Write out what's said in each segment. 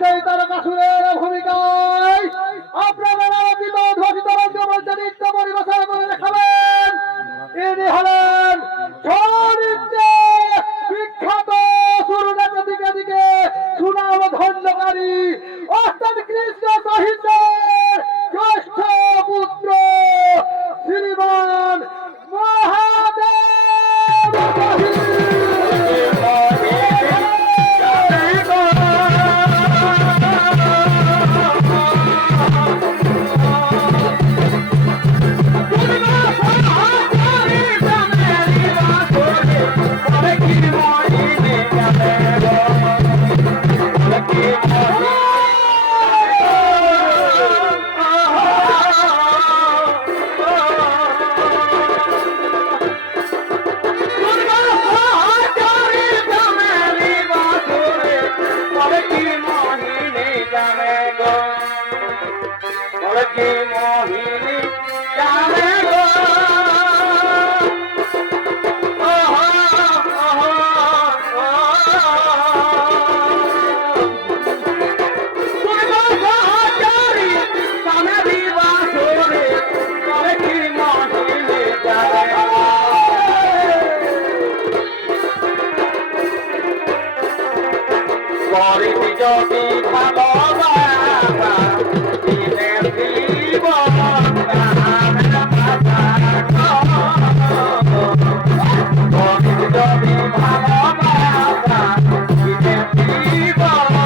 সেই তারকাসুরের ভূমিকায় আপনারা আলোকিত ধ্বজিত রঙ্গমঞ্চে নৃত্য পরিবেশন করে দেখাবেন। ইনি হলেন ছড়িতে বিখ্যাত সুরনাচ দিকে দিকে সুনাম ধন্যকারী অস্তাদ কৃষ্ণ সাহিত্যের জ্যেষ্ঠ পুত্র শ্রীমান মহাদেব। যদি ভালোবাসা দিনের জীবন যদি ভালোবাসা দিনের জীবন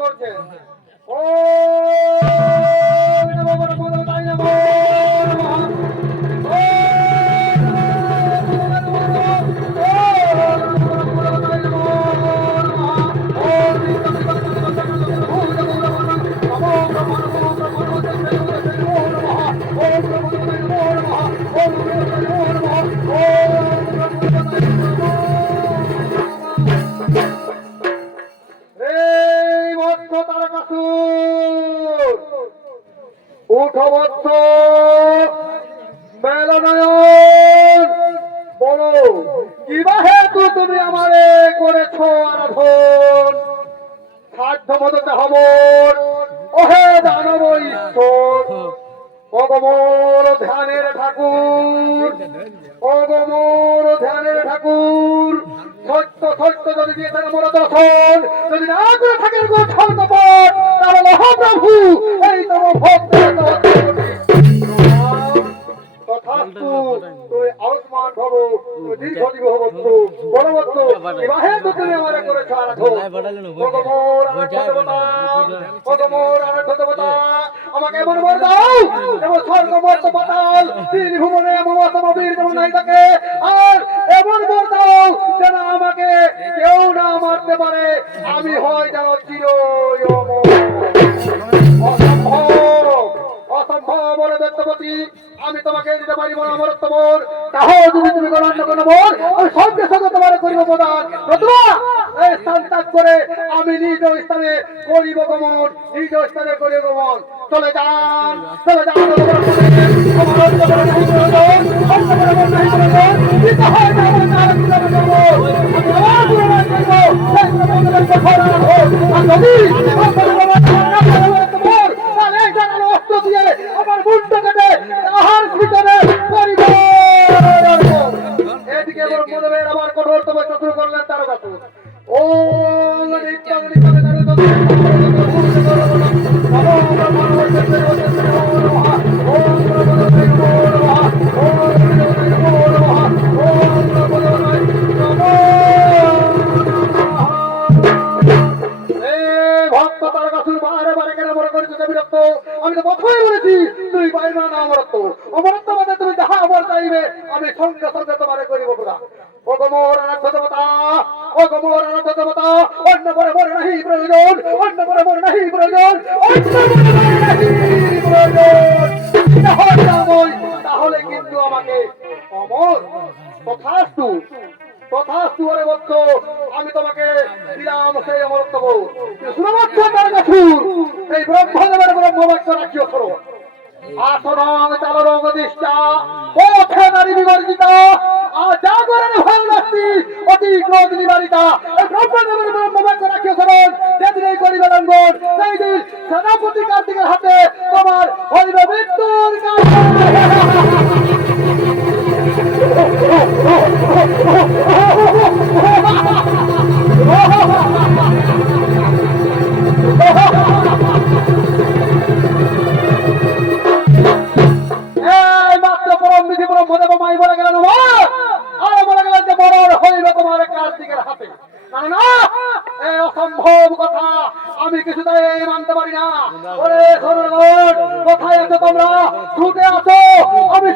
করছে? ও নমো ব্রহ্মদেবতায় নমো নমঃ। ও এই বদ্ধ তারকাসুর, উঠো বদ্ধ মেলনয়ন, বলো কিবা হেতু তুমি আমারে করেছো আরাধন? সাধ্য মতো হবন ওহে দানব ঈশ্বর, অগমর ধ্যানের ঠাকুর, অগমর ধ্যানের ঠাকুর, সত্য সত্য যদি দিয়ে থাকে মোর দর্শন, যদি না করে থাকেন গো ছলকপট, তাহলে হ প্রভু এই তোমার ভক্ত তথাস্তু। তুমি আয়ুষ্মান ভব, তুমি দীর্ঘজীবী হবত্ত, বলবত্ত, বিবাহে তো তুমি আমারে করেছো আরাধন। ভগমোর আরাধ্য দেবতা, ভগমোর আরাধ্য দেবতা, আমাকে এমন বর দাও যেমন স্বর্গ মর্ত পাতাল তিন ভুবনে মমতামবীর যেমন নাই থাকে, আর এমন বর দাও যেন আমাকে কেউ না মারতে পারে, আমি হয় যেন চির অমর। অসম্ভব, অসম্ভব বলে দৈত্যপতি, আমি তোমাকে দিতে পারিব না অমরত্ব মোর, তাহলে যদি তুমি গণন্য কোনো মোর, আমি সঙ্গে সঙ্গে তোমার করিব প্রদান। নতুবা এই স্থান ত্যাগ করে আমি নিজ স্থানে করিব গমন, নিজ স্থানে করিব গমন। চলে যান, চলে যান, আমার অন্তরে নাই প্রয়োজন, অন্তরে মন নাই প্রয়োজন, দিতে হয় না আমার তার গুণাবে করব, আমি আমার গুণাবে করব, সেই প্রবন্ধের কঠোর হোক। আর যদি অন্তরে মন না প্রয়োজন মোর, তাহলে এই জানানো অস্ত্র দিয়ে আমার মুন্ড কেটে তাহার ভিতরে করিব। এদিকে ব্রহ্মদেবের আবার কঠোর তপস্যা শুরু করলেন তারকাসুর। ও নিত্যং নিত্যং ভক্ত তারকাসুর বারে বারে কেন মনে করেছো যে বিরক্ত? আমি তো প্রথমেই বলেছি তুই পাইবা না অমরত্ব, অমরত্ব বাদে তুমি যাহা আমার চাইবে আমি সঙ্গে সঙ্গে তোমারে করিব পুরা। অগমর আরাধ্য দেবতা, অগমর আরাধ্য দেবতা, অন্য পরে মরে নাহি প্রয়োজন, অন্য পরে মরে নাহি প্রয়োজন, অন্য পরে মরে নাহি প্রয়োজন। তাহলে কিন্তু আমাকে অমর তথাস্তু, তথাস্তু বলে বলছ, আমি তোমাকে দিলাম সেই অমরত্ব। শুনমাত্র তারকাসুর, এই ব্রহ্মদেবের ব্রহ্মবাক্য রাখিও সরো। আসরং চালরং দিষ্টা পথে নারী বিবর্জিতা, জাগরণ ভয় নাস্তি অতি ক্রোধ নিবারিতা। এই ব্রহ্মদেবের ব্রহ্মবাক্য রাখিও সরণ, যেদিন এই করিবে লঙ্ঘন, সেই দিন সেনাপতি কার্তিকের হাতে তোমার হইবে মৃত্যুর কাল। মাত্র পরম বিধি ব্রহ্মদেব মাই বলে গেলেন আর বলে গেলেন যে মরণ হইবে তোমার কার্তিকের হাতে। না না, এই অসম্ভব কথা আমি কিছুতেই মানতে পারি না। ওরে সোনার কোথায় আছো তোমরা? ছুটে আসো, আমি